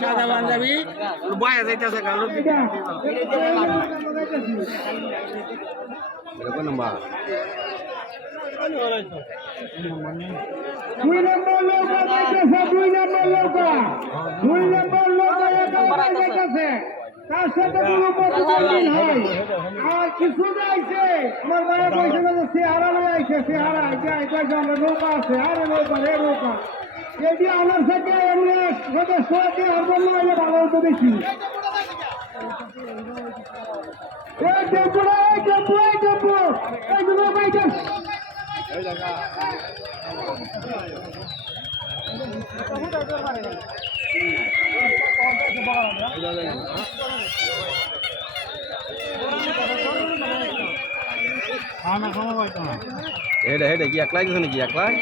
সাদা পাঞ্জাবি বয়া যাইতেছে নাম্বার দুই নম্বর তার সাথে কোনো প্রতিদ্বন্দ্বী হয় আর কিছু যাইছে আমার মায়ের পয়সা সে হারানো যাইছে সে হারায় যাই কয়েছে আমরা নৌকা আছে আরে নৌকা রে নৌকা এটি আমার সাথে এমনি সদস্য আছে আর বললো এটা ভালো হতো বেশি হেডে হেডে কি একলাই গেছে নাকি একলাই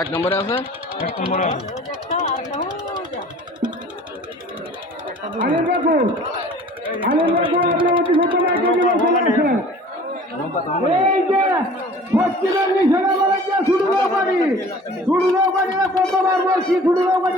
এক নম্বরে আছে কতবার বলছি শুরু নৌকা